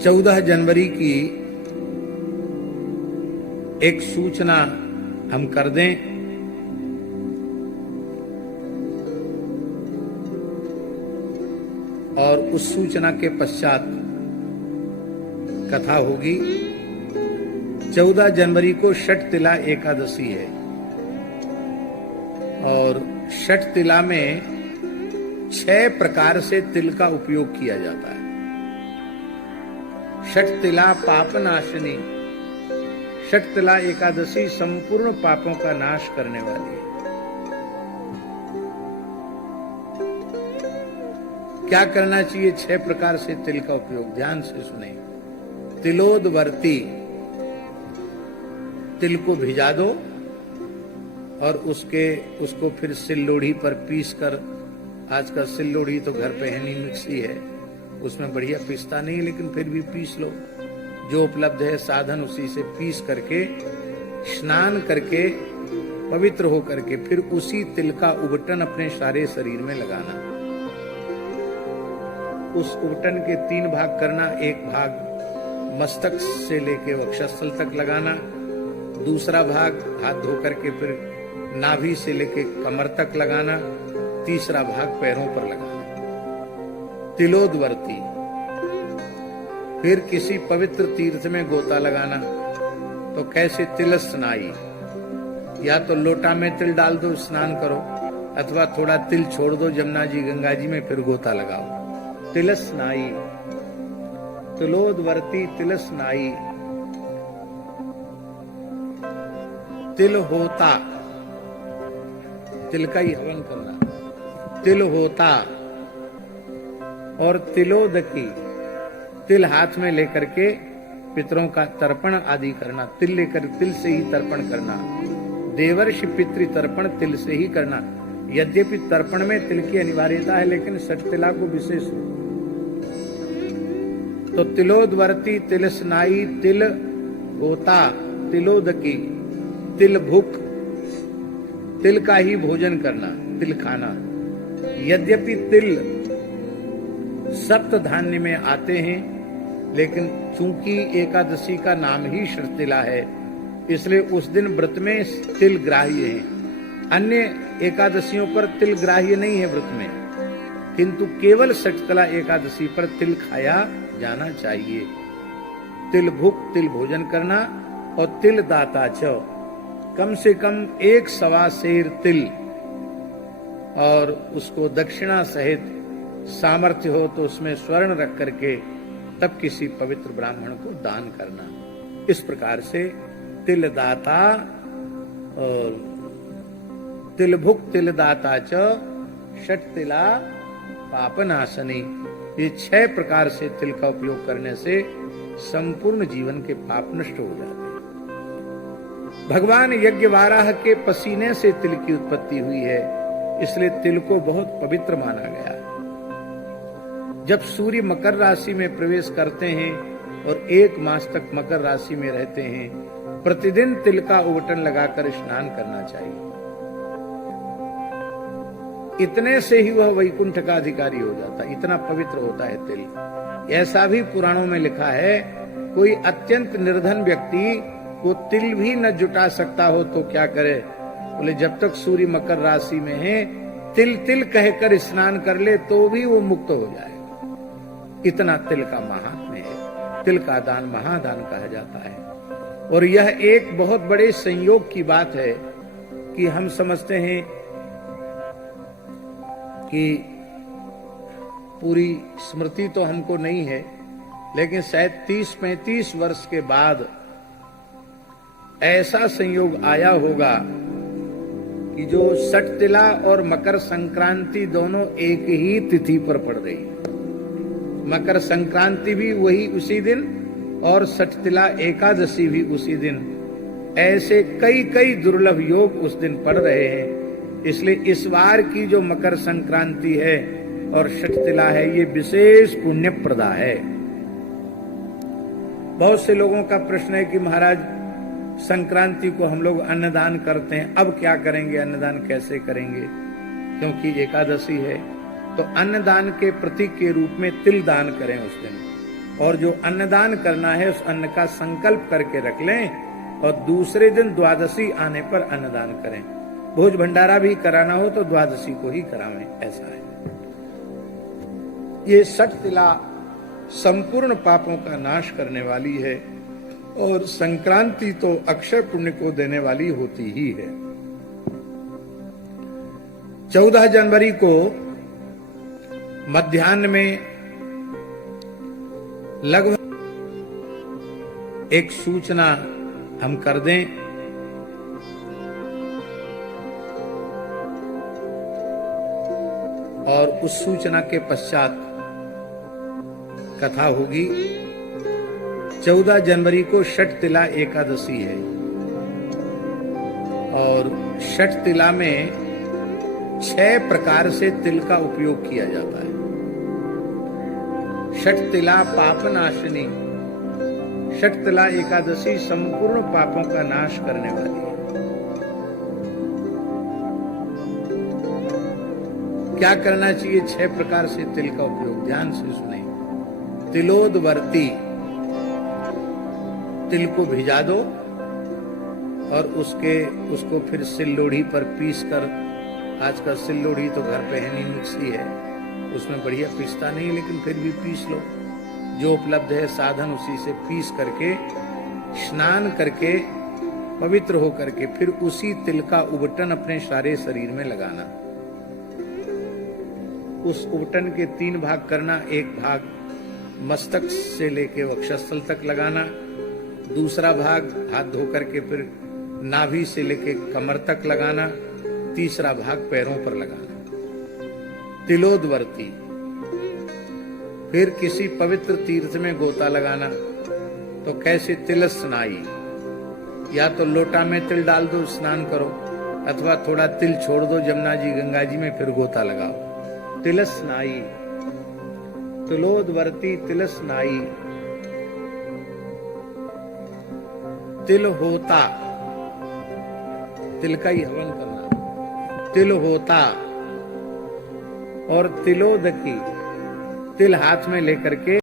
14 जनवरी की एक सूचना हम कर दें। और उस सूचना के पश्चात कथा होगी। 14 जनवरी को षठ तिला एकादशी है और षठ तिला में 6 प्रकार से तिल का उपयोग किया जाता है। षठ तिला पापनाशिनी, षठ तिला एकादशी संपूर्ण पापों का नाश करने वाली है। क्या करना चाहिए 6 प्रकार से तिल का उपयोग? ध्यान से सुने। तिलोदवर्ती, तिल को भिजा दो और उसको फिर सिल्लोढ़ी पर पीस कर, आजकल सिल्लोढ़ी तो घर पे है नहीं, मिक्सी है, उसमें बढ़िया पीसता नहीं, लेकिन फिर भी पीस लो, जो उपलब्ध है साधन उसी से पीस करके स्नान करके पवित्र हो करके फिर उसी तिल का उबटन अपने सारे शरीर में लगाना। उस उबटन के 3 भाग करना। एक भाग मस्तक से लेके वक्षस्थल तक लगाना, दूसरा भाग हाथ धो करके फिर नाभि से लेके कमर तक लगाना, तीसरा भाग पैरों पर लगाना। तिलोदवर्ती। फिर किसी पवित्र तीर्थ में गोता लगाना। तो कैसे? तिलस्नाई, या तो लोटा में तिल डाल दो, स्नान करो, अथवा थोड़ा तिल छोड़ दो जमुना जी गंगा जी में, फिर गोता लगाओ। तिलस्नाई, तिलोदवर्ती, तिलस्नाई। तिल होता, तिल का ही हवन करना। तिल होता और तिलोदकी, तिल हाथ में लेकर के पितरों का तर्पण आदि करना। तिल लेकर तिल से ही तर्पण करना। देवर्षि पितृ तर्पण तिल से ही करना। यद्यपि तर्पण में तिल की अनिवार्यता है, लेकिन षठ तिला को विशेष हो। तो तिलोदवर्ती, तिलस्नाई, तिल होता, तिलोदकी, तिल भुक, तिल का ही भोजन करना, तिल खाना। यद्यपि तिल सप्त धान्य में आते हैं, लेकिन चूंकि एकादशी का नाम ही षठ तिला है, इसलिए उस दिन व्रत में तिल ग्राह्य है। अन्य एकादशियों पर तिल ग्राह्य नहीं है व्रत में, किंतु केवल षठ तिला एकादशी पर तिल खाया जाना चाहिए। तिल भुक, तिल भोजन करना। और तिल दाता च, कम से कम 1 सवा सेर तिल, और उसको दक्षिणा सहित सामर्थ्य हो तो उसमें स्वर्ण रख करके तब किसी पवित्र ब्राह्मण को दान करना। इस प्रकार से तिल दाता और तिल भुक, तिल दाता च, षठ तिला पापनाशनी, ये 6 प्रकार से तिल का उपयोग करने से संपूर्ण जीवन के पाप नष्ट हो जाते हैं। भगवान यज्ञवाराह के पसीने से तिल की उत्पत्ति हुई है, इसलिए तिल को बहुत पवित्र माना गया। जब सूर्य मकर राशि में प्रवेश करते हैं और 1 मास तक मकर राशि में रहते हैं, प्रतिदिन तिल का उबटन लगाकर स्नान करना चाहिए। इतने से ही वह वैकुंठ का अधिकारी हो जाता है, इतना पवित्र होता है तिल। ऐसा भी पुराणों में लिखा है, कोई अत्यंत निर्धन व्यक्ति को तिल भी न जुटा सकता हो तो क्या करे? बोले जब तक सूर्य मकर राशि में है, तिल तिल कहकर स्नान कर ले तो भी वो मुक्त हो जाए। इतना तिल का महात्म्य है। तिल का दान महादान कहा जाता है। और यह एक बहुत बड़े संयोग की बात है कि हम समझते हैं कि पूरी स्मृति तो हमको नहीं है, लेकिन शायद 30-35 वर्ष के बाद ऐसा संयोग आया होगा कि जो षठ तिला और मकर संक्रांति दोनों एक ही तिथि पर पड़ रही। मकर संक्रांति भी वही उसी दिन और षठ तिला एकादशी भी उसी दिन। ऐसे कई कई दुर्लभ योग उस दिन पड़ रहे हैं। इसलिए इस बार की जो मकर संक्रांति है और षठ तिला है, ये विशेष पुण्यप्रदा है। बहुत से लोगों का प्रश्न है कि महाराज संक्रांति को हम लोग अन्नदान करते हैं, अब क्या करेंगे, अन्नदान कैसे करेंगे? क्योंकि एकादशी है, तो अन्नदान के प्रतीक के रूप में तिल दान करें उस दिन। और जो अन्नदान करना है उस अन्न का संकल्प करके रख लें और दूसरे दिन द्वादशी आने पर अन्नदान करें। भोज भंडारा भी कराना हो तो द्वादशी को ही करावें, ऐसा है। ये षट तिला संपूर्ण पापों का नाश करने वाली है और संक्रांति तो अक्षय पुण्य को देने वाली होती ही है। 14 जनवरी को मध्याह्न में लगभग एक सूचना हम कर दें। और उस सूचना के पश्चात कथा होगी। 14 जनवरी को षट तिला एकादशी है और षट तिला में 6 प्रकार से तिल का उपयोग किया जाता है। षट तिला पापनाशिनी, षट तिला एकादशी संपूर्ण पापों का नाश करने वाली है। क्या करना चाहिए 6 प्रकार से तिल का उपयोग? ध्यान से सुने। तिलोदवर्ती, तिल को भिजा दो और उसको फिर सिल्लोढ़ी पर पीस कर, आजकल सिल्लोढ़ी तो घर पे है नहीं, मिक्सी है, उसमें बढ़िया पीसता नहीं, लेकिन फिर भी पीस लो, जो उपलब्ध है साधन उसी से पीस करके स्नान करके पवित्र हो करके फिर उसी तिल का उबटन अपने सारे शरीर में लगाना। उस उबटन के 3 भाग करना। एक भाग मस्तक से लेके वक्षस्थल तक लगाना, दूसरा भाग हाथ धो करके फिर नाभि से लेके कमर तक लगाना, तीसरा भाग पैरों पर लगाना। तिलोदवर्ती। फिर किसी पवित्र तीर्थ में गोता लगाना। तो कैसे? तिल स्नाई, या तो लोटा में तिल डाल दो, स्नान करो, अथवा थोड़ा तिल छोड़ दो जमुना जी गंगा जी में, फिर गोता लगाओ। तिल स्नाई, तिलोदवर्ती, तिल स्नाई। तिल होता, तिल का ही हवन करना। तिल होता और तिलोदकी, तिल हाथ में लेकर के